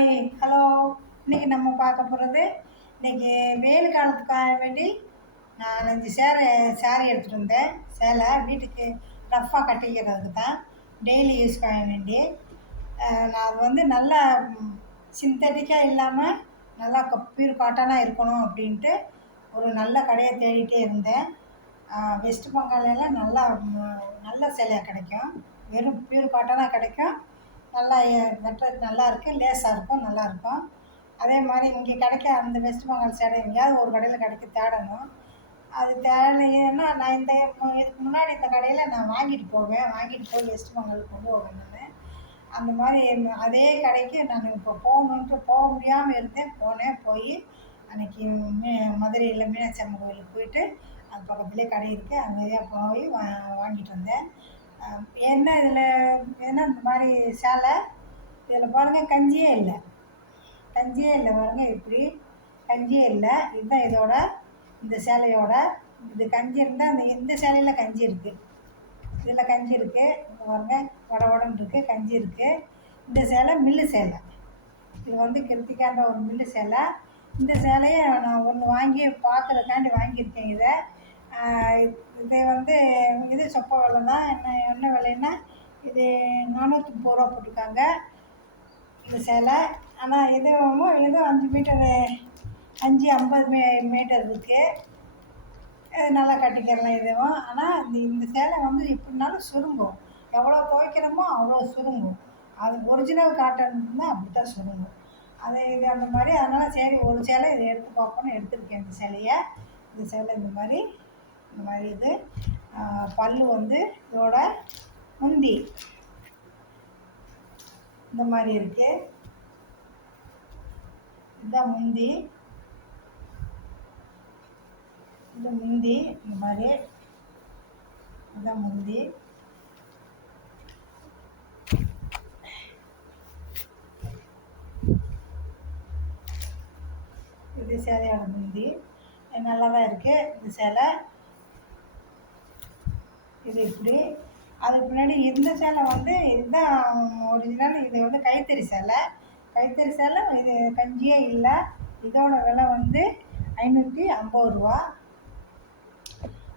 Hi, hello. இன்னைக்கு நம்ம பார்க்க போகிறது, இன்னைக்கு வெயில் காலத்துக்காக வேண்டி நான் 5 சாரி எடுத்துகிட்டு வந்தேன். சேலை வீட்டுக்கு ரஃப்பாக கட்டிக்கிறதுக்கு தான், டெய்லி யூஸ்க்காக வேண்டி. நான் அது வந்து நல்லா சிந்தட்டிக்காக இல்லாமல் நல்லா பியூர் காட்டனாக இருக்கணும் அப்படின்ட்டு ஒரு நல்ல கடையை தேடிகிட்டே இருந்தேன். வெஸ்ட் பெங்காலெல்லாம் நல்ல சேலையாக கிடைக்கும், வெறும் பியூர் காட்டனாக கிடைக்கும். நல்லா கட்டுறதுக்கு நல்லாயிருக்கு, லேஸாக இருக்கும், நல்லாயிருக்கும். அதே மாதிரி இங்கே கிடைக்க அந்த வெஸ்ட் பெங்கால் சேலை எங்கேயாவது ஒரு கடையில் கிடைக்க தேடணும். அது தேடலைன்னா நான் இதுக்கு முன்னாடி இந்த கடையில் நான் வாங்கிட்டு போய் வெஸ்ட் பெங்கால் கொண்டு போவேன் நான். அந்த மாதிரி அதே கடைக்கு நான் இப்போ போக முடியாமல் இருந்தேன். போய் அன்றைக்கி மதுரையில் மீனாட்சி அம்மன் கோயிலுக்கு போயிட்டு அது பக்கத்துலேயே கடை இருக்குது, அங்கேயே போய் வாங்கிட்டு வந்தேன். ஏன்னா இந்த மாதிரி சேலை இதில் பாருங்கள், கஞ்சியே இல்லை பாருங்கள். இப்படி கஞ்சியே இல்லை. இதுதான் இந்த சேலையோட இது. கஞ்சி இருந்தால் இந்த சேலையில் கஞ்சி இருக்குது, இதில் கஞ்சி இருக்குது பாருங்கள். வடன்னு இருக்குது, கஞ்சி இருக்குது. இந்த சேலை மில்லு சேலை, இது வந்து கிருத்திகான்ற ஒரு மில்லு சேலை. இந்த சேலையை நான் ஒன்று வாங்கி பார்க்குறதுக்காண்டி வாங்கியிருக்கேன். இதை வந்து இது சொப்ப விலை தான். என்ன விலைன்னா, இது 430 ரூபா போட்டிருக்காங்க இந்த சேலை. ஆனால் இதுவும் 5 மீட்டரு 550 மீட்டர் இருக்குது. இது நல்லா கட்டிக்கிறலாம் இதுவும். ஆனால் இந்த சேலை வந்து எப்படினாலும் சுருங்கும், எவ்வளோ துவைக்கிறோமோ அவ்வளோ சுருங்கும். அது ஒரிஜினல் காட்டன் தான் அப்படி தான் சுருங்கும். இது அந்த மாதிரி. அதனால் சரி, ஒரு சேலை இதை எடுத்து பார்ப்போன்னு எடுத்துருக்கேன். இந்த சேலை இந்த மாதிரி இது பல்லு வந்து இதோட முந்தி இந்த மாதிரி இருக்குது. இதுதான் முந்தி, இந்த மாதிரி இதுதான் முந்தி. இது சேலையோட முந்தி நல்லா தான் இருக்குது. இந்த சேலை இது இப்படி. அதுக்கு முன்னாடி இந்த சேலை வந்து இதுதான் ஒரிஜினல். இது வந்து கைத்தறி சேலை. இது கஞ்சியே இல்லை. இதோட விலை வந்து 550 ரூபா.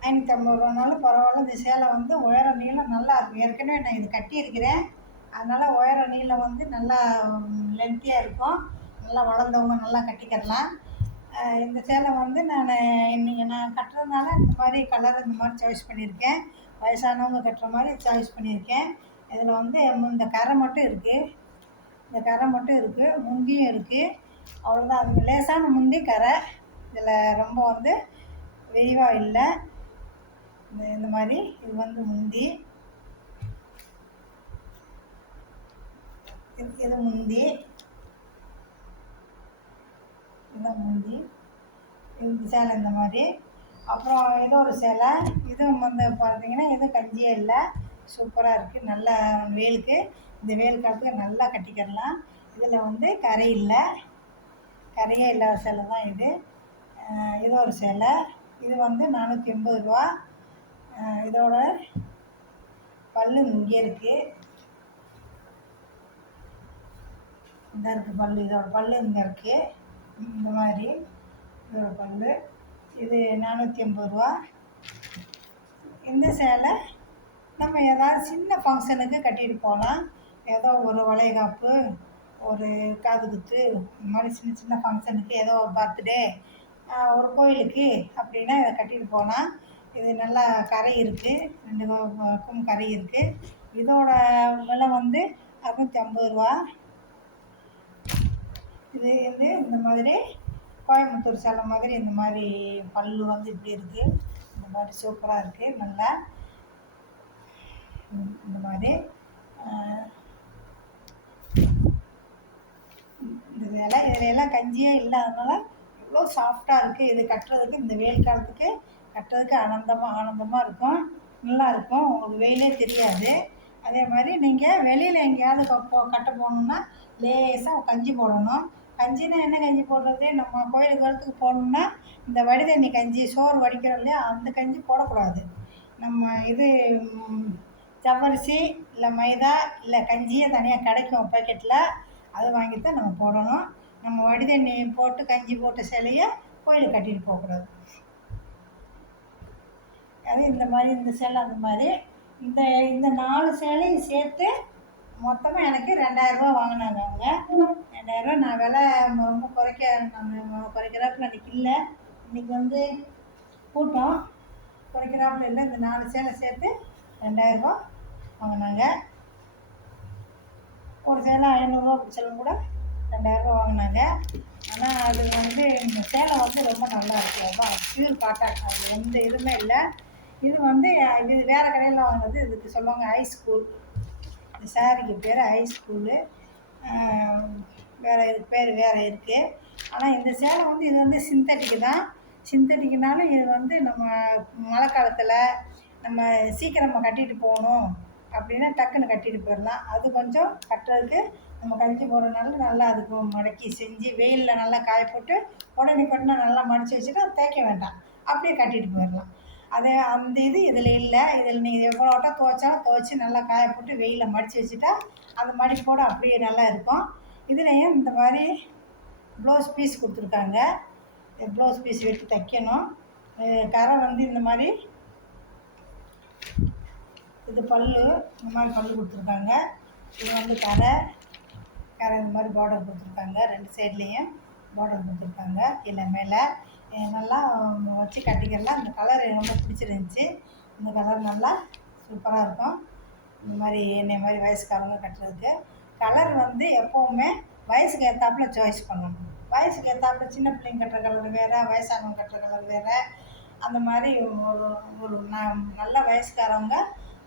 550 ரூபானாலும் பரவாயில்ல. இந்த சேலை வந்து உயர நீளம் நல்லா இருக்கும். ஏற்கனவே நான் இது கட்டியிருக்கிறேன், அதனால் உயர நீளம் வந்து நல்லா லென்த்தியாக இருக்கும். நல்லா வளர்ந்தவங்க நல்லா கட்டிக்கிறலாம். இந்த சேலை வந்து நான் கட்டுறதுனால இந்த மாதிரி கலர் இந்த மாதிரி சாய்ஸ் பண்ணியிருக்கேன். வயசானவங்க கட்டுற மாதிரி சாய்ஸ் பண்ணியிருக்கேன். இதில் வந்து இந்த கரை மட்டும் இருக்குது, முந்தியும் இருக்குது. அவ்வளோதான். அது லேசான முந்தி, கரை. இதில் ரொம்ப வந்து விரிவாக இல்லை. இந்த மாதிரி இது வந்து முந்தி, இது முந்தி, இதுதான் முந்தி. இந்த சேலை இந்த மாதிரி. அப்புறம் இது ஒரு சேலை. இதுவும் வந்து பார்த்தீங்கன்னா இது கஞ்சியே இல்லை, சூப்பராக இருக்குது. நல்லா வெயிலுக்கு, இந்த வெயில் காலத்துக்கு நல்லா கட்டிக்கிறலாம். இதில் வந்து கரையே இல்லாத சேலை தான் இது. இது ஒரு சேலை. இது வந்து 480 ரூபா. இதோட பல்லு இங்கே இருக்குது, இந்த இருக்குது பல்லு. இதோட பல்லு இங்கே இருக்குது, இந்த மாதிரி இதோட பல்லு. இது 480 ரூபா. இந்த சேலை நம்ம ஏதாவது சின்ன ஃபங்க்ஷனுக்கு கட்டிட்டு போகலாம். ஏதோ ஒரு வளைகாப்பு, ஒரு காது குத்து, இந்த மாதிரி சின்ன ஃபங்க்ஷனுக்கு, ஏதோ ஒரு பர்த்டே, ஒரு கோயிலுக்கு அப்படின்னா இதை கட்டிட்டு போகலாம். இது நல்லா கரை இருக்குது, 2 பக்கம் கரை இருக்குது. இதோட விலை வந்து 650 ரூபா. இது வந்து இந்த மாதிரி கோயம்புத்தூர் சேலை மாதிரி இந்த மாதிரி பல்லு வந்து இப்படி இருக்குது. இந்த மாதிரி சூப்பராக இருக்குது. நல்லா இந்த மாதிரி இந்த சேலை. இதிலெல்லாம் கஞ்சியே இல்லாதனால எவ்வளோ சாஃப்டாக இருக்குது. இது கட்டுறதுக்கு, இந்த வெயில் காலத்துக்கு கட்டுறதுக்கு ஆனந்தமாக இருக்கும், நல்லாயிருக்கும். உங்களுக்கு வெயிலே தெரியாது. அதே மாதிரி நீங்கள் வெளியில் எங்கேயாவது கட்ட போகணுன்னா லேசாக கஞ்சி போடணும். கஞ்சின்னா என்ன கஞ்சி போடுறது? நம்ம கோயிலுக்கு போகணுன்னா இந்த வடிதண்ணி கஞ்சி, சோறு வடிக்கிறோம் இல்லையா, அந்த கஞ்சி போடக்கூடாது. நம்ம இது ஜவ்வரிசி இல்லை மைதா இல்லை கஞ்சியே தனியாக கிடைக்கும் பேக்கெட்டில், அதை வாங்கி தான் நம்ம போடணும். நம்ம வடி தண்ணி போட்டு கஞ்சி போட்ட சேலையை கோயிலுக்கு கட்டிட்டு போகக்கூடாது. அது இந்த மாதிரி இந்த சேலை அந்த மாதிரி இந்த இந்த 4 சேலையும் சேர்த்து மொத்தமாக எனக்கு 2000 வாங்கினாங்க அவங்க. 2000 நான் விலை ரொம்ப குறைக்கிறாப்புல அன்றைக்கி இல்லை. இன்றைக்கி வந்து கூட்டம் குறைக்கிறாப்புல இல்லை. இந்த 4 சேலை சேர்த்து 2000 வாங்கினாங்க. ஒரு சேலை 500 பிடிச்சாலும் கூட 2000 வாங்கினாங்க. ஆனால் அது வந்து இந்த சேலை வந்து ரொம்ப நல்லா இருக்குது. அதுதான் பியூர் காட்டன், அது எந்த இதுவுமே இல்லை. இது வந்து இது வேறு கடையில் வாங்கினது. இதுக்கு சொல்லுவாங்க ஹை ஸ்கூல். இந்த சாரிக்கு பேர் ஹை ஸ்கூலு. வேறு இதுக்கு பேர் வேறு இருக்குது. ஆனால் இந்த சேலை வந்து இது வந்து சிந்தட்டிக்கு தான். சிந்தட்டிக்குனாலும் இது வந்து நம்ம மழை காலத்தில் நம்ம சீக்கிரமாக கட்டிட்டு போகணும் அப்படின்னா டக்குன்னு கட்டிட்டு போயிடலாம். அது கொஞ்சம் கட்டுறதுக்கு நம்ம கஞ்சி போடுறதுனால நல்லா அதுக்கு மடக்கி செஞ்சு வெயிலில் நல்லா காய போட்டு உடனே கட்டினா நல்லா மடித்து வச்சுட்டு அதை தேய்க்க வேண்டாம், அப்படியே கட்டிட்டு போயிடலாம். அதே அந்த இது இதில் இல்லை. இதில் நீங்கள் எவ்வளோட்டா துவைச்சாலும் துவைச்சி நல்லா காய போட்டு வெயிலில் மடித்து வச்சுட்டா அந்த மடிப்போடு அப்படியே நல்லா இருக்கும். இதுலேயும் இந்த மாதிரி ப்ளவுஸ் பீஸ் கொடுத்துருக்காங்க. ப்ளவுஸ் பீஸ் வெட்டி தைக்கணும். கரை வந்து இந்த மாதிரி இது பல்லு, இந்த மாதிரி பல்லு கொடுத்துருக்காங்க. இது வந்து கரை இந்த மாதிரி பார்டர் கொடுத்துருக்காங்க. 2 சைட்லேயும் பார்டர் கொடுத்துருக்காங்க. கீழே மேலே நல்லா வச்சு கட்டிக்கலாம். இந்த கலர் ரொம்ப பிடிச்சிருந்துச்சி. இந்த கலர் நல்லா சூப்பராக இருக்கும். இந்த மாதிரி என்னை மாதிரி வயசுக்காரங்க கட்டுறதுக்கு கலர் வந்து எப்போவுமே வயசுக்கு ஏற்றாப்புல சாய்ஸ் பண்ணணும். வயசுக்கு ஏற்றாப்புல சின்ன பிள்ளைங்க கட்டுற கலர் வேறு, வயசானவங்க கட்டுற கலர் வேறு. அந்த மாதிரி ஒரு நல்ல வயசுக்காரவங்க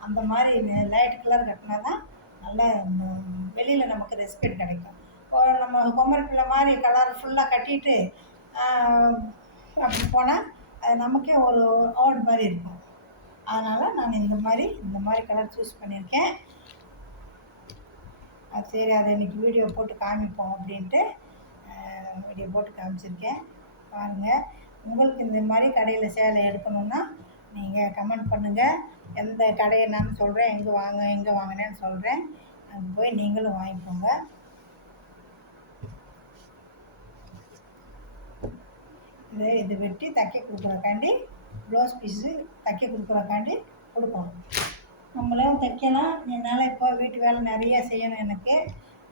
அந்த மாதிரி லைட் கலர் கட்டினா தான் நல்ல வெளியில் நமக்கு ரெஸ்பெக்ட் கிடைக்கும். நம்ம பொம்மரை பிள்ளை மாதிரி கலர் ஃபுல்லாக கட்டிட்டு அப்படி போனால் அது நமக்கே ஒரு அவுட் மாதிரி இருக்கும். அதனால் நான் இந்த மாதிரி கலர் சூஸ் பண்ணியிருக்கேன். அது சரி, அதை இன்றைக்கி வீடியோ போட்டு காமிப்போம் அப்படின்ட்டு வீடியோ போட்டு காமிச்சிருக்கேன். பாருங்கள். உங்களுக்கு இந்த மாதிரி கடையில் சேலை எடுக்கணுன்னா நீங்கள் கமெண்ட் பண்ணுங்கள். எந்த கடையை நான் சொல்கிறேன், எங்கே வாங்கினேன்னு சொல்கிறேன். அங்கே போய் நீங்களும் வாங்கிக்கோங்க. இது வெட்டி தைக்க கொடுக்குறக்காண்டி ப்ளவுஸ் பீஸு தைக்க கொடுக்குறக்காண்டி கொடுக்கணும். நம்மளும் தைக்கலாம். என்னால் இப்போ வீட்டு வேலை நிறையா செய்யணும். எனக்கு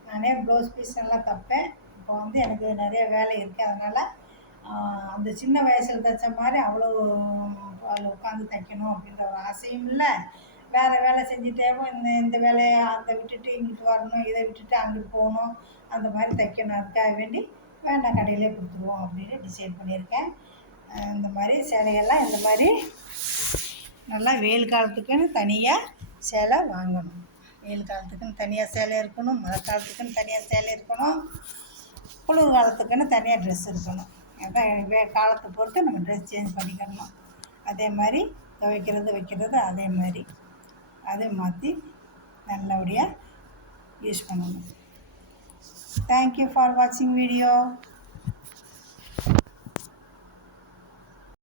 நானே ப்ளவுஸ் பீஸ் நல்லா தைப்பேன். இப்போ வந்து எனக்கு நிறைய வேலை இருக்குது. அதனால் அந்த சின்ன வயசில் தைச்ச மாதிரி அவ்வளோ அதில் உட்காந்து தைக்கணும் அப்படின்ற ஒரு ஆசையும் இல்லை. வேறு வேலை செஞ்சுட்டேவும் இந்த வேலையை அதை விட்டுட்டு இங்கிட்டு வரணும், இதை விட்டுட்டு அங்கிட்டு போகணும், அந்த மாதிரி தைக்கணும். அதுக்காக வேண்டி வேண்டாம், கடையிலே கொடுத்துருவோம் அப்படின்னு டிசைட் பண்ணியிருக்கேன். இந்த மாதிரி சேலையெல்லாம் இந்த மாதிரி நல்லா வெயில் காலத்துக்குன்னு தனியாக சேலை வாங்கணும். வெயில் காலத்துக்குன்னு தனியாக சேலை இருக்கணும், மழை காலத்துக்குன்னு தனியாக சேலை இருக்கணும், குளிர் காலத்துக்குன்னு தனியாக ட்ரெஸ் இருக்கணும். அதான் காலத்தை பொறுத்து நம்ம ட்ரெஸ் சேஞ்ச் பண்ணிக்கணும். அதே மாதிரி துவைக்கிறது வைக்கிறது அதே மாதிரி அதை மாற்றி நல்லபடியாக யூஸ் பண்ணணும். தேங்க்யூ ஃபார் வாட்சிங் வீடியோ.